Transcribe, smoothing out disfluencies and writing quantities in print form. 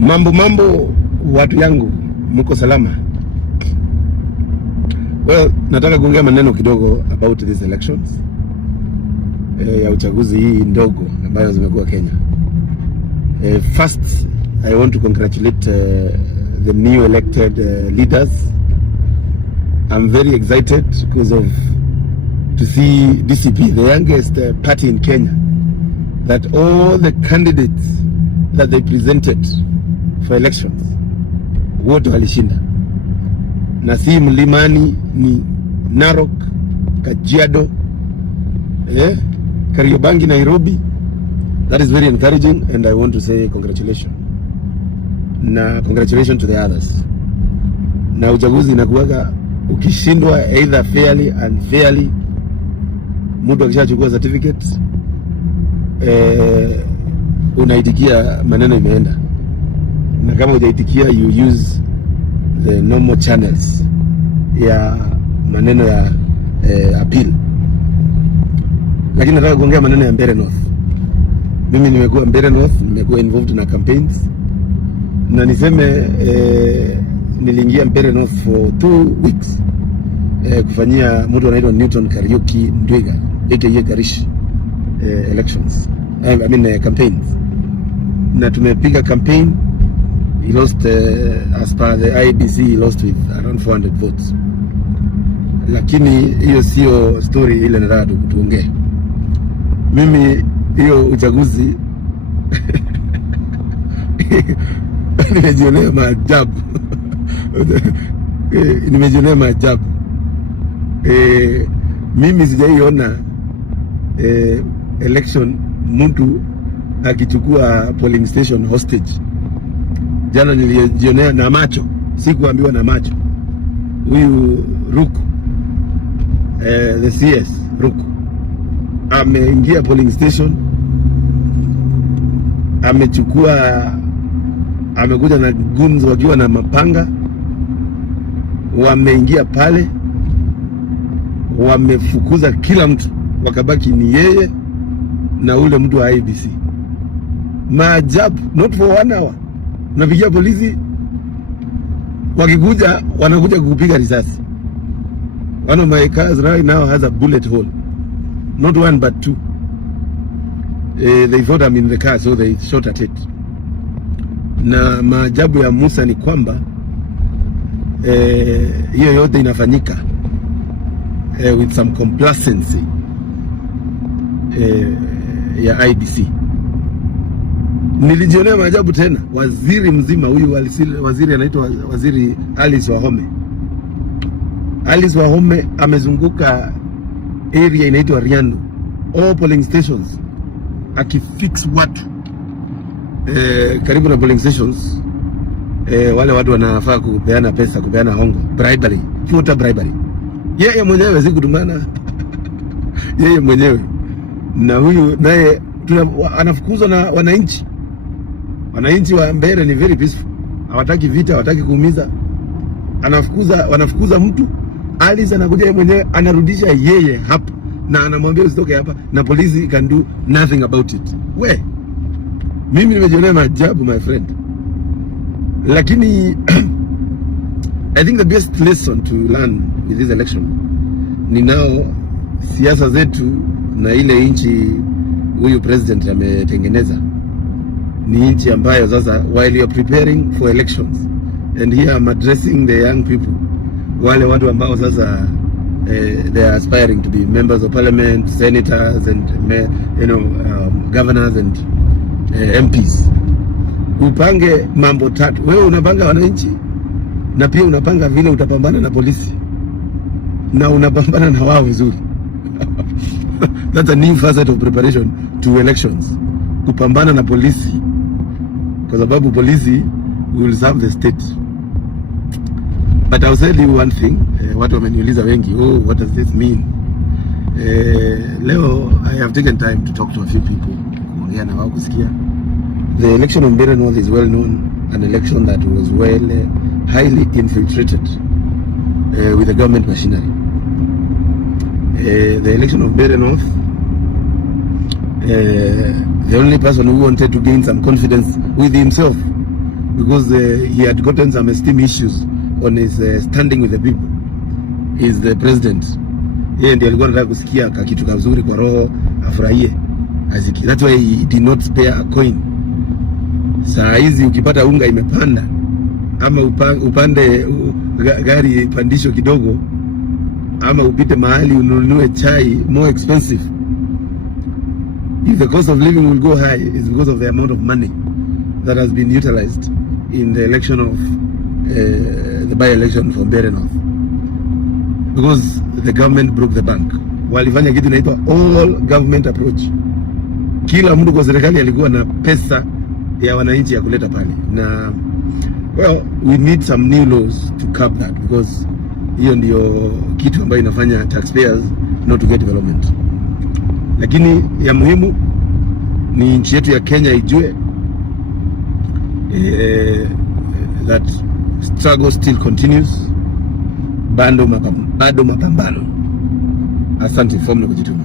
Mambo watu yangu, mko salama? Well, nataka kuongea maneno kidogo about these elections ya uchaguzi hii ndogo ambayo zimekuwa Kenya. First, I want to congratulate the new elected leaders. I'm very excited because of to see DCP, the youngest party in Kenya, that all the candidates that they presented for elections wote walishinda, na si Mlimani, ni Narok, Kajiado, Kariobangi, Nairobi. That is very encouraging, and I want to say congratulations. Na congratulations to the others. Na uchaguzi inakuwaga ukishindwa either fairly and unfairly, mtu akishachukua certificate unaitikia maneno imeenda, na kama hujaitikia you use the normal channels ya maneno ya appeal. Lakini nataka kuongea maneno ya Mbeere North. Mimi nimekuwa Mbeere North, nimekuwa involved na campaigns, na niseme niliingia Mbeere North for 2 weeks kufanyia mtu anaitwa Newton Kariuki Ndwiga aka Karish elections, I mean campaigns, na tumepiga campaign. He lost as per the IEBC, he lost with around 400 votes. Lakini hiyo sio story ile nataka tuongee. Mimi hiyo uchaguzi nimejionea maajabu. Nimejionea maajabu. Mimi sijaiona election mtu akichukua polling station hostage. Jana nilijionea na macho, sikuambiwa na macho. Huyu Ruku, the CS Ruku ameingia polling station, amekuja na guns wakiwa na mapanga, wameingia pale, wamefukuza kila mtu, wakabaki ni yeye na ule mtu wa IEBC. Maajabu, not for 1 hour. Unapigia polisi, wakikuja wanakuja kukupiga risasi. One of my cars right now has a bullet hole, not 1 but 2. They thought I'm in the car, so they shot at it. Na maajabu ya Musa ni kwamba hiyo yote inafanyika with some complacency ya IEBC. Nilijionea maajabu tena. Waziri mzima huyu, waziri anaitwa Waziri Alice Wahome. Alice Wahome amezunguka area inaitwa Riano, all polling stations, akifix watu karibu na polling stations. Wale watu wanafaa kupeana pesa, kupeana hongo, bribery, voter bribery. Yeye mwenyewe si kutumana yeye mwenyewe. Na huyu naye anafukuzwa na wananchi. Wananchi wa Mbeere ni very peaceful, hawataki vita, hawataki kuumiza. Wanafukuza mtu, Alice anakuja yeye mwenyewe, anarudisha yeye hapa na anamwambia usitoke hapa, na polisi can do nothing about it. Mimi nimejionea maajabu, my friend. Lakini I think the best lesson to learn with this election ni nao siasa zetu na ile inchi huyu president ametengeneza. Ni inchi ambayo sasa, while you are preparing for elections, and here I'm addressing the young people, wale watu ambao sasa they are aspiring to be members of parliament, senators and governors and MPs. Upange mambo 3. Wewe unapanga wananchi, na pia unapanga vile utapambana na polisi, na unapambana na wao vizuri. That's a new facet of preparation to elections. Kupambana na polisi, kwa sababu polisi will serve the state. But I'll tell you one thing, watu wameniuliza wengi, what does this mean? Leo I have taken time to talk to a few people, kuongea na wao, kusikia. The election of Mbeere North is well known, an election that was highly infiltrated with the government machinery. The election of Mbeere North, the only person who wanted to gain some confidence with himself because he had gotten some esteem issues on his standing with the people. Is the president. Yeye ndiye alikuwa anataka kusikia kitu kazuri kwa roho afurahie. That's why he did not spare a coin. Saa hizi ukipata unga imepanda ama upande gari pandisho kidogo ama upite mahali ununue chai more expensive, if the cost of living will go high, it's because of the amount of money that has been utilized in the election of the by-election for Mbeere North, because the government broke the bank. Walifanya kitu inaitwa all government approach. Kila mtu kwa serikali alikuwa na pesa ya wananchi ya kuleta pale, na well, we need some new laws to curb that, because hiyo ndio kitu ambayo inafanya taxpayers not to get development. Lakini ya muhimu ni nchi yetu ya Kenya ijue that struggle still continues. Bado mapambano. Asante, fomu na kujituma.